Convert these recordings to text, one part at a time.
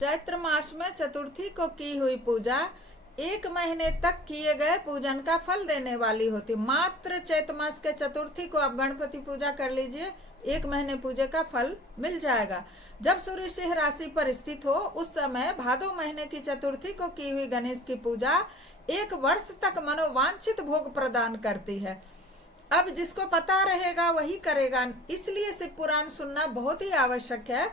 चैत्र मास में चतुर्थी को की हुई पूजा 1 महीने तक किए गए पूजन का फल देने वाली होती। मात्र चैत्र मास के चतुर्थी को आप गणपति पूजा कर लीजिए, 1 महीने पूजे का फल मिल जाएगा। जब सूर्य सिंह राशि पर स्थित हो उस समय भादो महीने की चतुर्थी को की हुई गणेश की पूजा 1 वर्ष तक मनोवांछित भोग प्रदान करती है। अब जिसको पता रहेगा वही करेगा, इसलिए शिव पुराण सुनना बहुत ही आवश्यक है,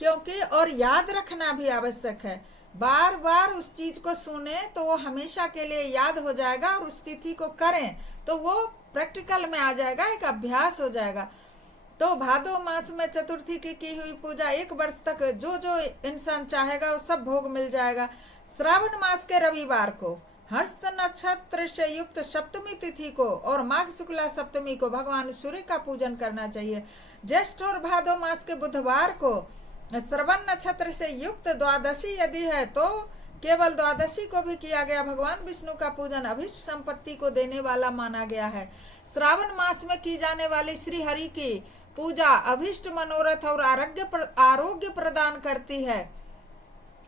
क्योंकि और याद रखना भी आवश्यक है। बार बार उस चीज को सुने तो वो हमेशा के लिए याद हो जाएगा, और उस तिथि को करें तो वो प्रैक्टिकल में आ जाएगा, एक अभ्यास हो जाएगा। तो भादो मास में चतुर्थी की हुई पूजा 1 वर्ष तक जो जो इंसान चाहेगा वो सब भोग मिल जाएगा। श्रावण मास के रविवार को हस्त नक्षत्र से युक्त सप्तमी तिथि को और माघ शुक्ला सप्तमी को भगवान सूर्य का पूजन करना चाहिए। ज्येष्ठ और भादो मास के बुधवार को श्रवण नक्षत्र से युक्त द्वादशी यदि है तो केवल द्वादशी को भी किया गया भगवान विष्णु का पूजन अभिष्ट संपत्ति को देने वाला माना गया है। श्रावण मास में की जाने वाली श्री हरि की पूजा अभिष्ट मनोरथ और आरोग्य प्रदान करती है।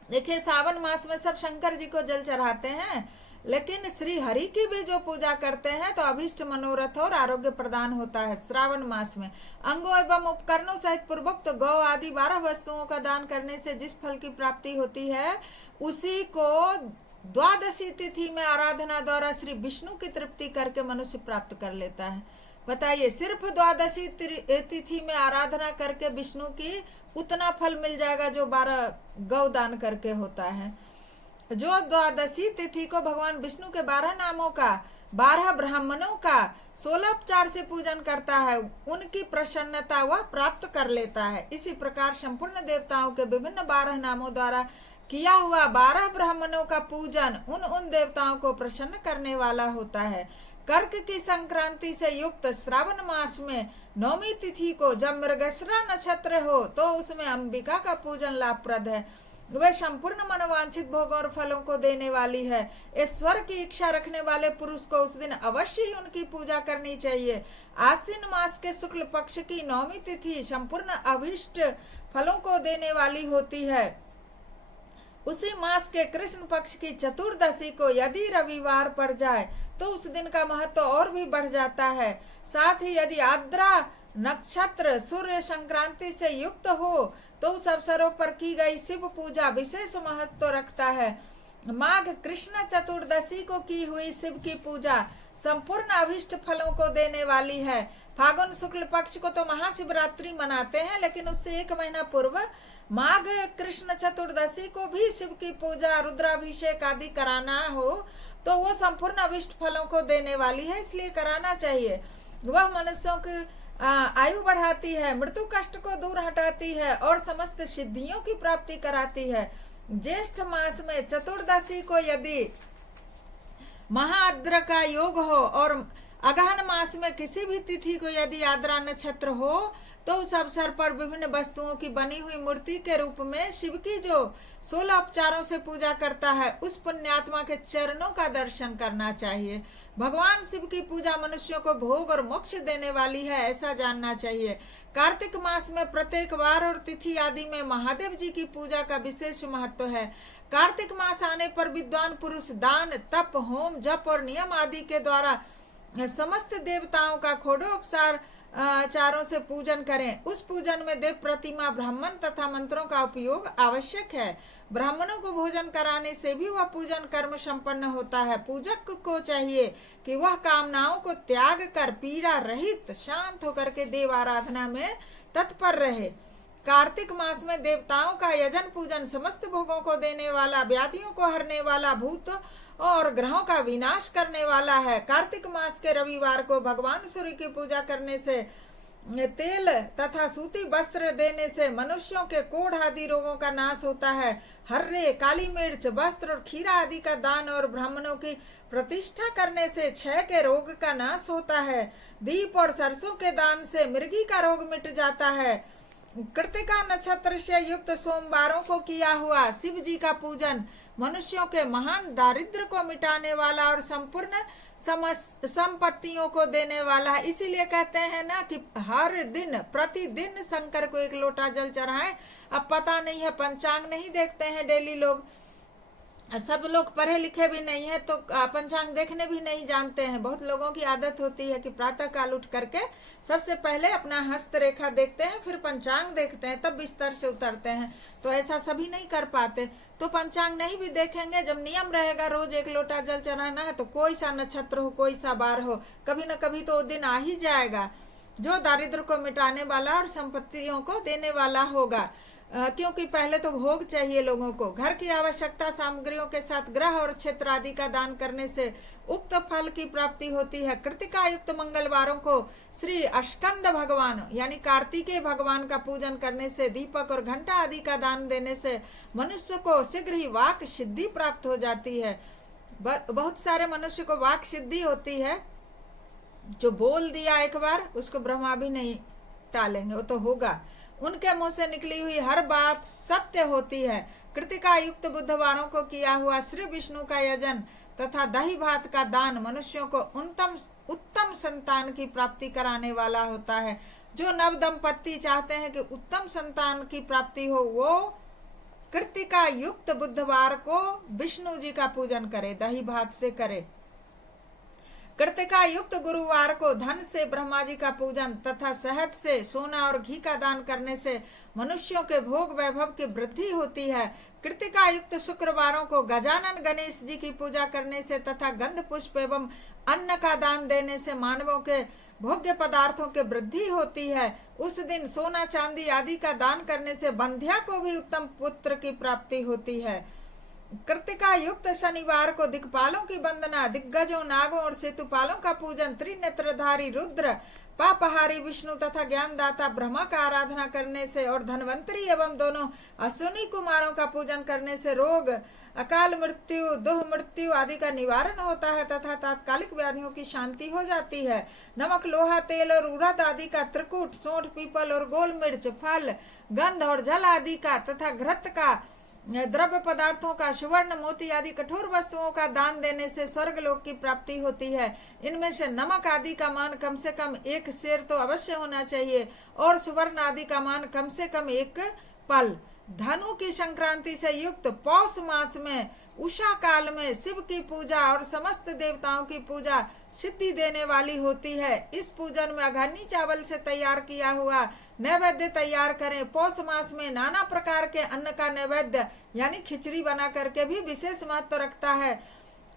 देखिए, सावन मास में सब शंकर जी को जल चढ़ाते हैं, लेकिन श्री हरि की भी जो पूजा करते हैं तो अभिष्ट मनोरथ और आरोग्य प्रदान होता है। श्रावण मास में अंगों एवं उपकरणों सहित पूर्वोक्त गौ आदि 12 वस्तुओं का दान करने से जिस फल की प्राप्ति होती है उसी को द्वादशी तिथि में आराधना द्वारा श्री विष्णु की तृप्ति करके मनुष्य प्राप्त कर लेता है। बताइए, सिर्फ द्वादशी तिथि में आराधना करके विष्णु की उतना फल मिल जाएगा जो 12 गौ दान करके होता है। जो द्वादशी तिथि को भगवान विष्णु के 12 नामों का 12 ब्राह्मणों का 16 उपचार से पूजन करता है, उनकी प्रसन्नता वह प्राप्त कर लेता है। इसी प्रकार संपूर्ण देवताओं के विभिन्न 12 नामों द्वारा किया हुआ 12 ब्राह्मणों का पूजन उन देवताओं को प्रसन्न करने वाला होता है। कर्क की संक्रांति से युक्त श्रावण मास में 9वीं तिथि को जब मृगशिरा नक्षत्र हो तो उसमें अंबिका का पूजन लाभप्रद है। वे संपूर्ण मनोवांछित भोगों और फलों को देने वाली है। ईश्वर की इच्छा रखने वाले पुरुष को उस दिन अवश्य ही उनकी पूजा करनी चाहिए। आश्विन मास के शुक्ल पक्ष की 9वीं तिथि संपूर्ण अभिष्ट फलों को देने वाली होती है। उसी मास के कृष्ण पक्ष की चतुर्दशी को यदि रविवार पड़ जाए तो उस दिन का महत्व और भी बढ़ जाता है। साथ ही यदि आर्द्रा नक्षत्र सूर्य संक्रांति से युक्त हो तो उस अवसरों पर की गई शिव पूजा विशेष महत्व रखता है। माघ कृष्ण चतुर्दशी को की हुई शिव की पूजा संपूर्ण अभिष्ट फलों को देने वाली है। फागुन शुक्ल पक्ष को तो महाशिवरात्रि मनाते हैं, लेकिन उससे 1 महीना पूर्व माघ कृष्ण चतुर्दशी को भी शिव की पूजा रुद्राभिषेक आदि कराना हो तो वो संपूर्ण अभिष्ट फलों को देने वाली है, इसलिए कराना चाहिए। वह मनुष्यों की आयु बढ़ाती है, मृत्यु कष्ट को दूर हटाती है और समस्त सिद्धियों की प्राप्ति कराती है। ज्येष्ठ मास में चतुर्दशी को यदि महाआद्र का योग हो और अगहन मास में किसी भी तिथि को यदि आद्रा नक्षत्र हो तो उस अवसर पर विभिन्न वस्तुओं की बनी हुई मूर्ति के रूप में शिव की जो 16 उपचारों से पूजा करता है उस पुण्यात्मा के चरणों का दर्शन करना चाहिए। भगवान शिव की पूजा मनुष्यों को भोग और मोक्ष देने वाली है, ऐसा जानना चाहिए। कार्तिक मास में प्रत्येक वार और तिथि आदि में महादेव जी की पूजा का विशेष महत्व है। कार्तिक मास आने पर विद्वान पुरुष दान, तप, होम, जप और नियम आदि के द्वारा समस्त देवताओं का खोडोपचार चारों से पूजन करें। उस पूजन में देव प्रतिमा, ब्राह्मण तथा मंत्रों का उपयोग आवश्यक है। ब्राह्मणों को भोजन कराने से भी वह पूजन कर्म संपन्न होता है। पूजक को चाहिए कि वह कामनाओं को त्याग कर पीड़ा रहित शांत होकर के देव आराधना में तत्पर रहे। कार्तिक मास में देवताओं का यजन पूजन समस्त भोगों को देने वाला, व्याधियों को हरने वाला, भूत और ग्रहों का विनाश करने वाला है। कार्तिक मास के रविवार को भगवान सूर्य की पूजा करने से, तेल तथा सूती वस्त्र देने से मनुष्यों के कोढ़ आदि रोगों का नाश होता है। हर्रे, काली मिर्च, वस्त्र और खीरा आदि का दान और ब्राह्मणों की प्रतिष्ठा करने से क्षय के रोग का नाश होता है। दीप और सरसों के दान से मृगी का रोग मिट जाता है। कृतिका नक्षत्र से युक्त सोमवारों को किया हुआ शिव जी का पूजन मनुष्यों के महान दारिद्र को मिटाने वाला और संपूर्ण संपत्तियों को देने वाला है। इसीलिए कहते हैं ना कि हर दिन प्रतिदिन शंकर को एक लोटा जल चढ़ाएं। अब पता नहीं है, पंचांग नहीं देखते हैं डेली लोग, सब लोग पढ़े लिखे भी नहीं है तो पंचांग देखने भी नहीं जानते हैं। बहुत लोगों की आदत होती है कि प्रातः काल उठ करके सबसे पहले अपना हस्त रेखा देखते हैं, फिर पंचांग देखते हैं, तब बिस्तर से उतरते हैं। तो ऐसा सभी नहीं कर पाते। तो पंचांग नहीं भी देखेंगे, जब नियम रहेगा रोज एक लोटा जल चढ़ाना है, तो कोई सा नक्षत्र हो, कोई सा बार हो, कभी न कभी तो वो दिन आ ही जाएगा जो दारिद्र को मिटाने वाला और संपत्तियों को देने वाला होगा। क्योंकि पहले तो भोग चाहिए लोगों को। घर की आवश्यकता सामग्रियों के साथ ग्रह और क्षेत्र आदि का दान करने से उक्त फल की प्राप्ति होती है। कृतिका युक्त मंगलवारों को श्री अस्कंद भगवान यानी कार्तिकेय भगवान का पूजन करने से, दीपक और घंटा आदि का दान देने से मनुष्य को शीघ्र ही वाक सिद्धि प्राप्त हो जाती है। बहुत सारे मनुष्य को वाक सिद्धि होती है, जो बोल दिया एक बार उसको ब्रह्मा भी नहीं टालेंगे, वो तो होगा। उनके मुंह से निकली हुई हर बात सत्य होती है। कृतिका युक्त बुधवारों को किया हुआ श्री विष्णु का यजन तथा दही भात का दान मनुष्यों को उत्तम संतान की प्राप्ति कराने वाला होता है। जो नव दंपत्ति चाहते हैं कि उत्तम संतान की प्राप्ति हो, वो कृतिका युक्त बुधवार को विष्णु जी का पूजन करे, दही भात से करे। कृतिका युक्त गुरुवार को धन से ब्रह्मा जी का पूजन तथा शहद से, सोना और घी का दान करने से मनुष्यों के भोग वैभव की वृद्धि होती है। कृतिका युक्त शुक्रवारों को गजानन गणेश जी की पूजा करने से तथा गंध पुष्प एवं अन्न का दान देने से मानवों के भोग्य पदार्थों की वृद्धि होती है। उस दिन सोना चांदी आदि का दान करने से बंध्या को भी उत्तम पुत्र की प्राप्ति होती है। कृतिका युक्त शनिवार को दिक्पालों की वंदना, दिग्गजों, नागों और सेतुपालों का पूजन, त्रिनेत्रधारी रुद्र, पापहारी विष्णु तथा ज्ञानदाता ब्रह्मा का आराधना करने से और धनवंतरी एवं दोनों अश्विनी कुमारों का पूजन करने से रोग, अकाल मृत्यु, दुह मृत्यु आदि का निवारण होता है तथा तात्कालिक व्याधियों की शांति हो जाती है। नमक, लोहा, तेल और उड़द आदि का, त्रिकूट, सोंठ, पीपल और गोल मिर्च, फल, गंध और जल आदि का तथा घृत का, द्रव्य पदार्थों का, सुवर्ण, मोती आदि कठोर वस्तुओं का दान देने से स्वर्ग लोक की प्राप्ति होती है। इनमें से नमक आदि का मान कम से कम 1 सेर तो अवश्य होना चाहिए और सुवर्ण आदि का मान कम से कम 1 पल। धनु की संक्रांति से युक्त पौष मास में उषा काल में शिव की पूजा और समस्त देवताओं की पूजा सिद्धि देने वाली होती है। इस पूजन में अघन्नी चावल से तैयार किया हुआ नैवेद्य तैयार करें। पौष मास में नाना प्रकार के अन्न का नैवेद्य यानी खिचड़ी बना करके भी विशेष महत्व रखता है।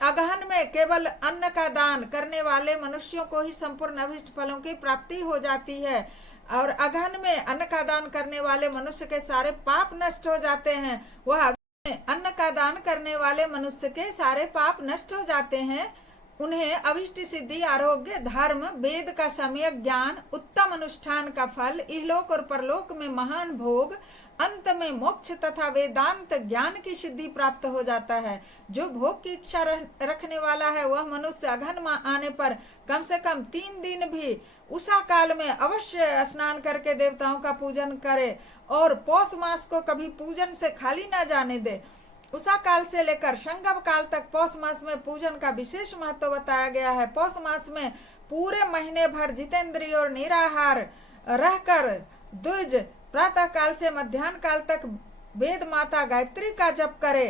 अगहन में केवल अन्न का दान करने वाले मनुष्यों को ही संपूर्ण अभिष्ट फलों की प्राप्ति हो जाती है और अगहन में अन्न का दान करने वाले मनुष्य के सारे पाप नष्ट हो जाते हैं। वह अन्न का दान करने वाले मनुष्य के सारे पाप नष्ट हो जाते हैं। उन्हें अभिष्ट सिद्धि, आरोग्य, धर्म, वेद का सम्यक ज्ञान, उत्तम अनुष्ठान का फल, इहलोक और परलोक में महान भोग, अंत में मोक्ष तथा वेदांत ज्ञान की सिद्धि प्राप्त हो जाता है। जो भोग की इच्छा रखने वाला है वह मनुष्य अघन आने पर कम से कम 3 दिन भी उषा काल में अवश्य स्नान करके देवताओं का पूजन करे और पौष मास को कभी पूजन से खाली न जाने दे। उषा काल से लेकर संगम काल तक पौष मास में पूजन का विशेष महत्व बताया गया है। पौष मास में पूरे महीने भर जितेंद्रिय और निराहार रहकर द्विज प्रातः काल से मध्याह्न काल तक वेद माता गायत्री का जप करे।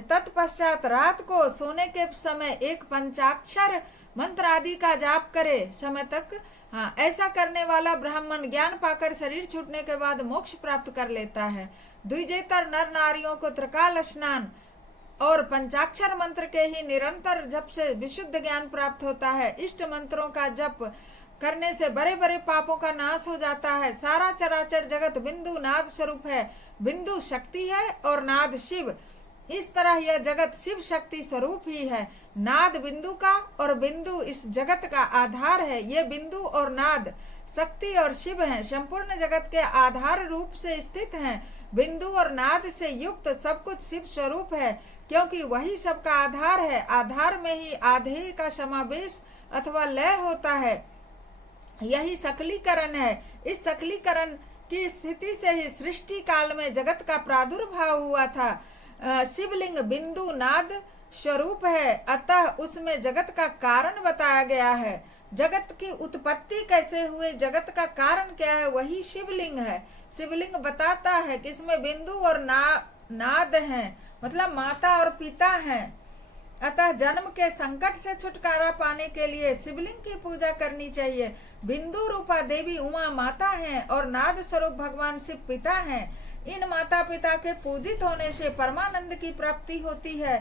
तत्पश्चात रात को सोने के समय एक पंचाक्षर मंत्र आदि का जाप करे समय तक। ऐसा करने वाला ब्राह्मण ज्ञान पाकर शरीर छूटने के बाद मोक्ष प्राप्त कर लेता है। द्विजेतर नर नारियों को त्रिकाल स्नान और पंचाक्षर मंत्र के ही निरंतर जप से विशुद्ध ज्ञान प्राप्त होता है। इष्ट मंत्रों का जप करने से बड़े बड़े पापों का नाश हो जाता है। सारा चराचर जगत बिंदु नाद स्वरूप है। बिंदु शक्ति है और नाद शिव। इस तरह यह जगत शिव शक्ति स्वरूप ही है। नाद बिंदु का और बिंदु इस जगत का आधार है। ये बिंदु और नाद शक्ति और शिव हैं, संपूर्ण जगत के आधार रूप से स्थित हैं। बिंदु और नाद से युक्त सब कुछ शिव स्वरूप है, क्योंकि वही सबका आधार है। आधार में ही आधेय का समावेश अथवा लय होता है। यही सकलीकरण है। इस सकलीकरण की स्थिति से ही सृष्टि काल में जगत का प्रादुर्भाव हुआ था। शिवलिंग बिंदु नाद स्वरूप है, अतः उसमें जगत का कारण बताया गया है। जगत की उत्पत्ति कैसे हुई, जगत का कारण क्या है, वही शिवलिंग है। शिवलिंग बताता है कि इसमें बिंदु और नाद हैं, मतलब माता और पिता हैं। अतः जन्म के संकट से छुटकारा पाने के लिए शिवलिंग की पूजा करनी चाहिए। बिंदु रूपा देवी उमा माता हैं और नाद स्वरूप भगवान शिव पिता हैं। इन माता पिता के पूजित होने से परमानंद की प्राप्ति होती है।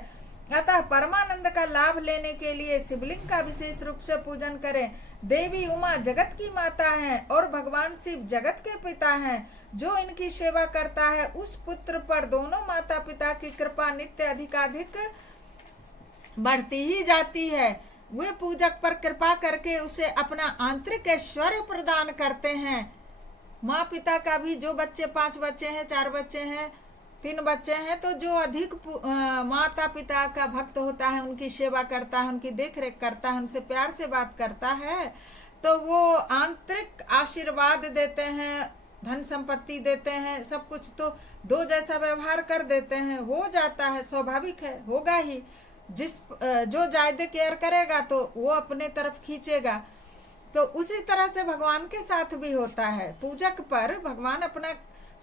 अतः परमानंद का लाभ लेने के लिए शिवलिंग का विशेष रूप से पूजन करें। देवी उमा जगत की माता हैं और भगवान शिव जगत के पिता हैं। जो इनकी सेवा करता है उस पुत्र पर दोनों माता पिता की कृपा नित्य अधिकाधिक बढ़ती ही जाती है। वे पूजक पर कृपा करके उसे अपना आंतरिक ऐश्वर्य प्रदान करते हैं। माँ पिता का भी, जो बच्चे 5 बच्चे हैं, 4 बच्चे हैं, 3 बच्चे हैं, तो जो अधिक माता पिता का भक्त होता है, उनकी सेवा करता है, उनकी देख रेख करता है, उनसे प्यार से बात करता है, तो वो आंतरिक आशीर्वाद देते हैं, धन संपत्ति देते हैं, सब कुछ तो दो जैसा व्यवहार कर देते हैं। हो जाता है, स्वाभाविक है, होगा ही। जो ज्यादा केयर करेगा तो वो अपने तरफ खींचेगा। तो उसी तरह से भगवान के साथ भी होता है। पूजक पर भगवान अपना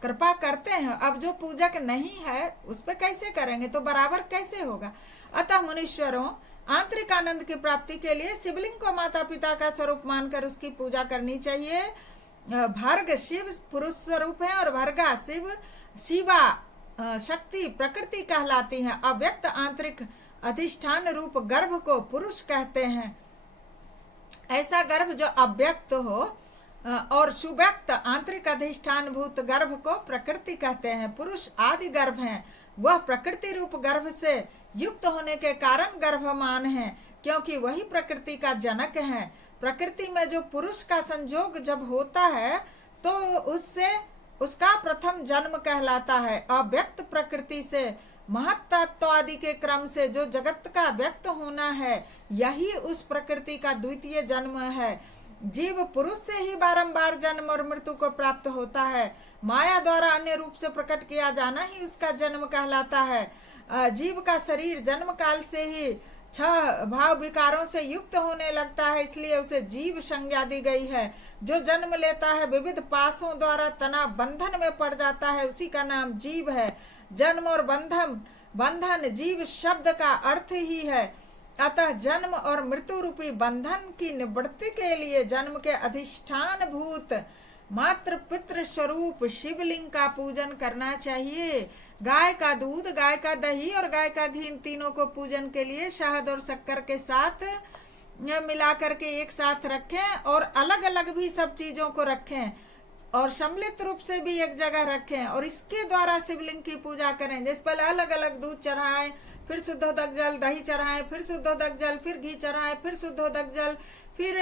कृपा करते हैं। अब जो पूजक नहीं है उस पर कैसे करेंगे, तो बराबर कैसे होगा। अतः मुनीश्वरों, आंतरिक आनंद की प्राप्ति के लिए शिवलिंग को माता पिता का स्वरूप मानकर उसकी पूजा करनी चाहिए। भर्ग शिव पुरुष स्वरूप है और भर्गा शिवा शक्ति प्रकृति कहलाती है। अव्यक्त आंतरिक अधिष्ठान रूप गर्भ को पुरुष कहते हैं। ऐसा गर्भ जो अव्यक्त हो और सुव्यक्त आंतरिक अधिष्ठान भूत गर्भ को प्रकृति कहते हैं। पुरुष आदि गर्भ हैं, वह प्रकृति रूप गर्भ से युक्त होने के कारण गर्भमान है, क्योंकि वही प्रकृति का जनक है। प्रकृति में जो पुरुष का संयोग जब होता है तो उससे उसका प्रथम जन्म कहलाता है। अव्यक्त प्रकृति से महत्त्व आदि के क्रम से जो जगत का व्यक्त होना है, यही उस प्रकृति का द्वितीय जन्म है। जीव पुरुष से ही बारंबार जन्म और मृत्यु को प्राप्त होता है। माया द्वारा अन्य रूप से प्रकट किया जाना ही उसका जन्म कहलाता है। जीव का शरीर जन्म काल से ही 6 भाव विकारों से युक्त होने लगता है, इसलिए उसे जीव संज्ञा दी गई है। जो जन्म लेता है विविध पासों द्वारा तना बंधन में पड़ जाता है, उसी का नाम जीव है। जन्म और बंधन जीव शब्द का अर्थ ही है। अतः जन्म और मृत्यु रूपी बंधन की निवृत्ति के लिए जन्म के अधिष्ठान भूत मात्र पितृ स्वरूप शिवलिंग का पूजन करना चाहिए। गाय का दूध, गाय का दही और गाय का घी, इन तीनों को पूजन के लिए शहद और शक्कर के साथ मिला करके एक साथ रखें और अलग अलग भी सब चीजों को रखें और सम्मिलित रूप से भी एक जगह रखें और इसके द्वारा शिवलिंग की पूजा करें। जैसे पहले अलग अलग दूध चढ़ाएं, फिर शुद्धोदक जल, दही चढ़ाएं, फिर शुद्धोदक जल, फिर घी चढ़ाएं, फिर शुद्धोदक जल, फिर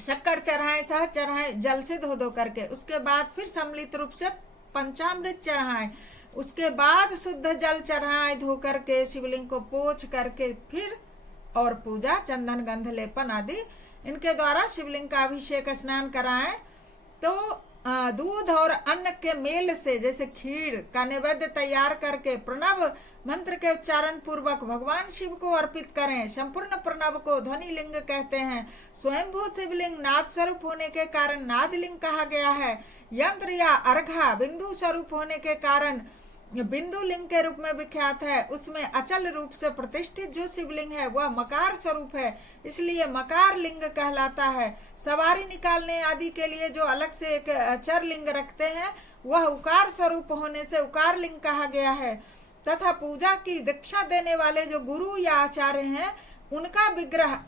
शक्कर चढ़ाएं, शहद चढ़ाएं जल से धो करके। उसके बाद फिर सम्मिलित रूप से पंचामृत चढ़ाएं, उसके बाद शुद्ध जल चढ़ाएं धो करके, शिवलिंग को पोंछ करके, फिर और पूजा चंदन गंध लेपन आदि इनके द्वारा शिवलिंग का अभिषेक स्नान कराएं। तो दूध और अन्न के मेल से जैसे खीर का नैवेद्य तैयार करके प्रणव मंत्र के उच्चारण पूर्वक भगवान शिव को अर्पित करें। संपूर्ण प्रणव को ध्वनि लिंग कहते हैं। स्वयंभू शिवलिंग नाद स्वरूप होने के कारण नाद लिंग कहा गया है। यंत्र या अर्घा बिंदु स्वरूप होने के कारण बिंदु लिंग के रूप में विख्यात है। उसमें अचल रूप से प्रतिष्ठित जो शिवलिंग है वह मकार स्वरूप है, इसलिए मकार लिंग कहलाता है। सवारी निकालने आदि के लिए जो अलग से एक अचर लिंग रखते हैं वह उकार स्वरूप होने से उकार लिंग कहा गया है। तथा पूजा की दीक्षा देने वाले जो गुरु या आचार्य हैं उनका विग्रह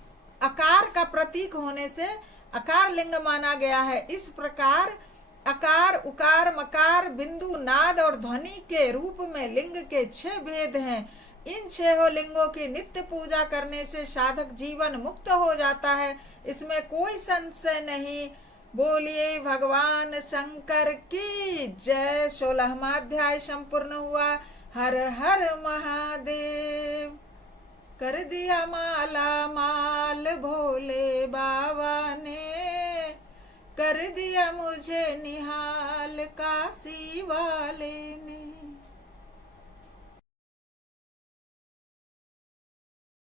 आकार का प्रतीक होने से आकार लिंग माना गया है। इस प्रकार अकार, उकार, मकार, बिंदु, नाद और ध्वनि के रूप में लिंग के 6 भेद हैं। इन 6 लिंगों की नित्य पूजा करने से साधक जीवन मुक्त हो जाता है, इसमें कोई संशय नहीं। बोलिए भगवान शंकर की जय। 16वां अध्याय संपूर्ण हुआ। हर हर महादेव। कर दिया माला माल भोले बाबा ने, कर दिया मुझे निहाल काशी वाले ने।